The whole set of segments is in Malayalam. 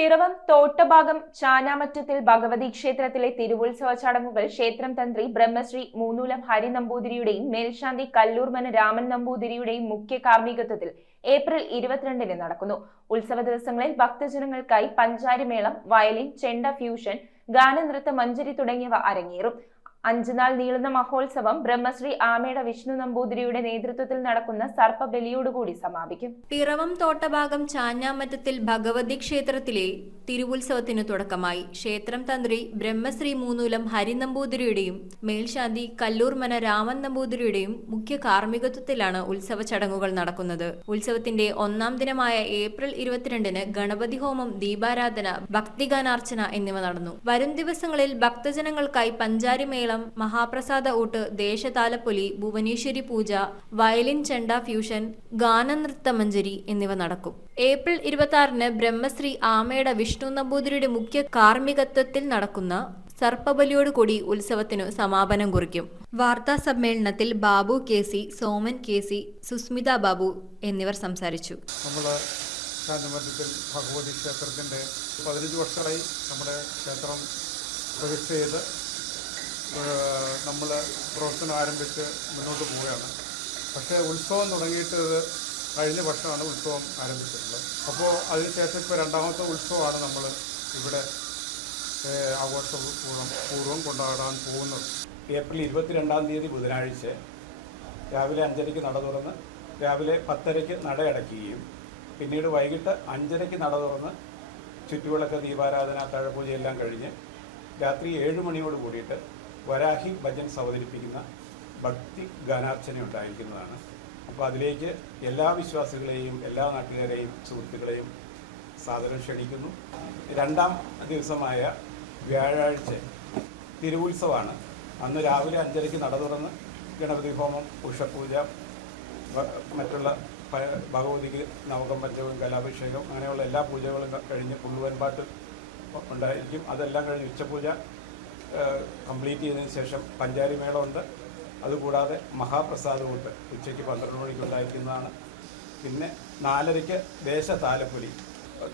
പിറവം തോട്ടഭാഗം ചാനാമറ്റത്തിൽ ഭഗവതി ക്ഷേത്രത്തിലെ തിരുവുത്സവ ചടങ്ങുകൾ ക്ഷേത്രം തന്ത്രി ബ്രഹ്മശ്രീ മൂന്നൂലം ഹരി നമ്പൂതിരിയുടെയും മേൽശാന്തി കല്ലൂർമന രാമൻ നമ്പൂതിരിയുടെയും മുഖ്യ കാർമ്മികത്വത്തിൽ ഏപ്രിൽ 22-ന് നടക്കുന്നു. ഉത്സവ ദിവസങ്ങളിൽ ഭക്തജനങ്ങൾക്കായി പഞ്ചാരിമേളം, വയലിൻ, ചെണ്ട ഫ്യൂഷൻ, ഗാനനൃത്ത മഞ്ജരി തുടങ്ങിയവ അരങ്ങേറും. 5 നാൾ നീളുന്ന മഹോത്സവം ബ്രഹ്മശ്രീ ആമേട വിഷ്ണു നമ്പൂതിരിയുടെ നേതൃത്വത്തിൽ നടക്കുന്ന സർപ്പബലിയോടുകൂടി സമാപിക്കും. പിറവം തോട്ടഭാഗം ചാഞ്ഞാമറ്റത്തിൽ ഭഗവതി ക്ഷേത്രത്തിലെ തിരുവുത്സവത്തിന് തുടക്കമായി. ക്ഷേത്രം തന്ത്രി ബ്രഹ്മശ്രീ മൂന്നൂലം ഹരി നമ്പൂതിരിയുടെയും മേൽശാന്തി കല്ലൂർമന രാമൻ നമ്പൂതിരിയുടെയും മുഖ്യ കാർമ്മികത്വത്തിലാണ് ഉത്സവ ചടങ്ങുകൾ നടക്കുന്നത്. ഉത്സവത്തിന്റെ 1-ാം ദിനമായ ഏപ്രിൽ 22-ന് ഗണപതി ഹോമം, ദീപാരാധന, ഭക്തിഗാനാർച്ചന എന്നിവ നടന്നു. വരും ദിവസങ്ങളിൽ ഭക്തജനങ്ങൾക്കായി പഞ്ചാരിമേളം, മഹാപ്രസാദ ഊട്ട്, ദേശതാലപ്പൊലി, ഭുവനേശ്വരി പൂജ, വയലിൻ, ചെണ്ട ഫ്യൂഷൻ, ഗാനനൃത്തമഞ്ജരി എന്നിവ നടക്കും. ഏപ്രിൽ 26-ന് ബ്രഹ്മശ്രീ ആമേട വിഷ്ണു നമ്പൂതിരിയുടെ മുഖ്യ കാർമ്മികത്വത്തിൽ നടക്കുന്ന സർപ്പബലിയോടുകൂടി ഉത്സവത്തിനു സമാപനം കുറിക്കും. വാർത്താ സമ്മേളനത്തിൽ ബാബു KC, സോമൻ KC, സുസ്മിത ബാബു എന്നിവർ സംസാരിച്ചു. ഭഗവതി ക്ഷേത്രത്തിൻ്റെ 15 വർഷമായി നമ്മുടെ ക്ഷേത്രം പ്രതിഷ്ഠ ചെയ്ത് നമ്മൾ പ്രവർത്തനം ആരംഭിച്ച് മുന്നോട്ട് പോവുകയാണ്. പക്ഷേ ഉത്സവം തുടങ്ങിയിട്ട് കഴിഞ്ഞ വർഷമാണ് ഉത്സവം ആരംഭിച്ചിട്ടുള്ളത്. അപ്പോൾ അതിനുശേഷം ഇപ്പോൾ 2ാമത്തെ ഉത്സവമാണ് നമ്മൾ ഇവിടെ ആഘോഷപൂർവ്വം കൊണ്ടാടാൻ പോകുന്നത്. ഏപ്രിൽ 22-ാം തീയതി ബുധനാഴ്ച രാവിലെ 5:30-ക്ക് നട തുറന്ന് രാവിലെ 10:30-ക്ക് നട അടയ്ക്കുകയും പിന്നീട് വൈകിട്ട് 5:30-ക്ക് നട തുറന്ന് ചുറ്റുവിളക്ക്, ദീപാരാധന, അത്താഴപൂജയെല്ലാം കഴിഞ്ഞ് രാത്രി 7 മണിയോട് കൂടിയിട്ട് വരാഹി ഭജൻസ് അവതരിപ്പിക്കുന്ന ഭക്തി ഗാനാർച്ചന ഉണ്ടായിരിക്കുന്നതാണ്. അപ്പോൾ അതിലേക്ക് എല്ലാ വിശ്വാസികളെയും, എല്ലാ നാട്ടുകാരെയും, സുഹൃത്തുക്കളെയും സാദരം ക്ഷണിക്കുന്നു. 2ാം ദിവസമായ വ്യാഴാഴ്ച തിരുവുത്സവമാണ്. അന്ന് രാവിലെ 5:30-ക്ക് നട തുറന്ന് ഗണപതി ഹോമം, ഉഷപൂജ, മറ്റുള്ള ഭഗവതിക്ക് നവകം, പഞ്ചകം, കലാഭിഷേകം അങ്ങനെയുള്ള എല്ലാ പൂജകളും കഴിഞ്ഞ് പുള്ളുവൻപാട്ട് ഉണ്ടായിരിക്കും. അതെല്ലാം കഴിഞ്ഞ് ഉച്ചപൂജ കംപ്ലീറ്റ് ചെയ്തതിന് ശേഷം പഞ്ചാരിമേളമുണ്ട്. അതുകൂടാതെ മഹാപ്രസാദ ഊട്ട് ഉച്ചയ്ക്ക് 12 മണിക്ക് ഉണ്ടായിരിക്കുന്നതാണ്. പിന്നെ 4:30-ക്ക്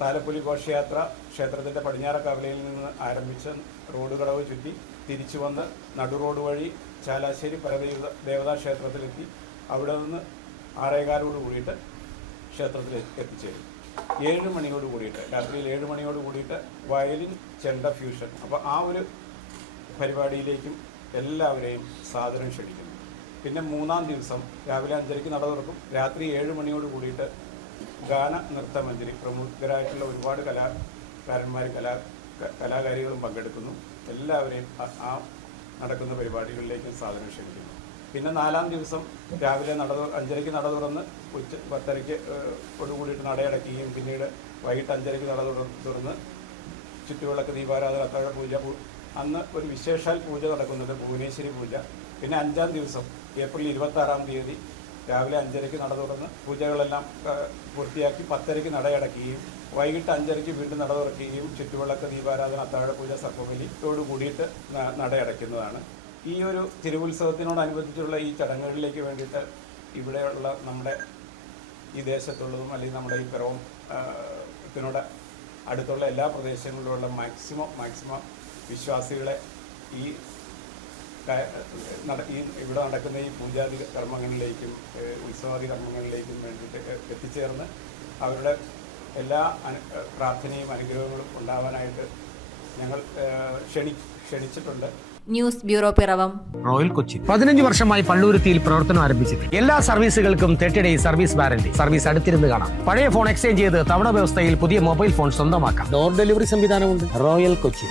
താലപ്പൊലി ഘോഷയാത്ര ക്ഷേത്രത്തിൻ്റെ പടിഞ്ഞാറ കവലയിൽ നിന്ന് ആരംഭിച്ച് റോഡ് കടവ് ചുറ്റി തിരിച്ചു വന്ന് നടു റോഡ് വഴി ചാലാശ്ശേരി പരദേവതാ ക്ഷേത്രത്തിലെത്തി അവിടെ നിന്ന് 6:15 കൂടിയിട്ട് ക്ഷേത്രത്തിൽ എത്തിച്ചേരും. 7 മണിയോട് കൂടിയിട്ട്, രാത്രിയിൽ 7 മണിയോട് കൂടിയിട്ട് വയലിൻ, ചെണ്ട ഫ്യൂഷൻ. അപ്പോൾ ആ ഒരു പരിപാടിയിലേക്കും എല്ലാവരെയും സാദരം ക്ഷണിക്കുന്നു. പിന്നെ 3-ാം ദിവസം രാവിലെ 5:30-ക്ക് നട തുറക്കും. രാത്രി 7 മണിയോട് കൂടിയിട്ട് ഗാന നൃത്ത മഞ്ജരി, പ്രമുഖരായിട്ടുള്ള ഒരുപാട് കലാകാരികളും പങ്കെടുക്കുന്നു. എല്ലാവരെയും ആ നടക്കുന്ന പരിപാടികളിലേക്കും സാദരം ക്ഷണിക്കുന്നു. പിന്നെ 4-ാം ദിവസം രാവിലെ 5:30-ക്ക് നട തുറന്ന് 10:30-ക്ക് കൂടിയിട്ട് നടയടയ്ക്കുകയും പിന്നീട് വൈകിട്ട് 5:30-ക്ക് നട തുറന്ന് ചുറ്റുവിളക്ക്, ദീപാരാധന, അത്താഴ പൂജ, അന്ന് ഒരു വിശേഷാൽ പൂജ നടക്കുന്നത് ഭുവനേശ്വരി പൂജ. പിന്നെ 5-ാം ദിവസം ഏപ്രിൽ 26-ാം തീയതി രാവിലെ 5:30-ക്ക് നട തുറന്ന് പൂജകളെല്ലാം പൂർത്തിയാക്കി 10:30-ക്ക് നടയടയ്ക്കുകയും വൈകിട്ട് 5:30-ക്ക് വീണ്ടും നട തുറക്കുകയും ചുറ്റുവിളക്ക്, ദീപാരാധന, അത്താഴ പൂജ, സർപ്പബലിയോട് കൂടിയിട്ട് നടയടയ്ക്കുന്നതാണ്. ഈ ഒരു തിരുവുത്സവത്തിനോടനുബന്ധിച്ചുള്ള ഈ ചടങ്ങുകളിലേക്ക് വേണ്ടിയിട്ട് ഇവിടെയുള്ള നമ്മുടെ ഈ ദേശത്തുള്ളതും അല്ലെങ്കിൽ നമ്മുടെ ഈ പിറവത്തിനോട് അടുത്തുള്ള എല്ലാ പ്രദേശങ്ങളിലുള്ള മാക്സിമം വിശ്വാസികളെ ഈ ഇവിടെ നടക്കുന്ന ഈ പൂജാതി കർമ്മങ്ങളിലേക്കും ഉത്സവാദി കർമ്മങ്ങളിലേക്കും വേണ്ടിയിട്ട് എത്തിച്ചേർന്ന് അവരുടെ എല്ലാ പ്രാർത്ഥനയും അനുഗ്രഹങ്ങളും ഉണ്ടാവാനായിട്ട് ഞങ്ങൾ ക്ഷണിച്ചിട്ടുണ്ട്. News bureau, Piravam. Royal Kochi 15 വർഷമായി പള്ളുരുത്തിയിൽ പ്രവർത്തനം ആരംഭിച്ചിട്ട് എല്ലാ സർവീസുകൾക്കും 30 ഡേയ്സ് സർവീസ് വാറന്റി. സർവീസ് അടുത്തിരുന്ന് കാണാം. പഴയ ഫോൺ എക്സ്ചേഞ്ച് ചെയ്ത് തവണ വ്യവസ്ഥയിൽ പുതിയ മൊബൈൽ ഫോൺ സ്വന്തമാക്കാം. ഡോർ ഡെലിവറി സംവിധാനമുണ്ട്. റോയൽ കൊച്ചി.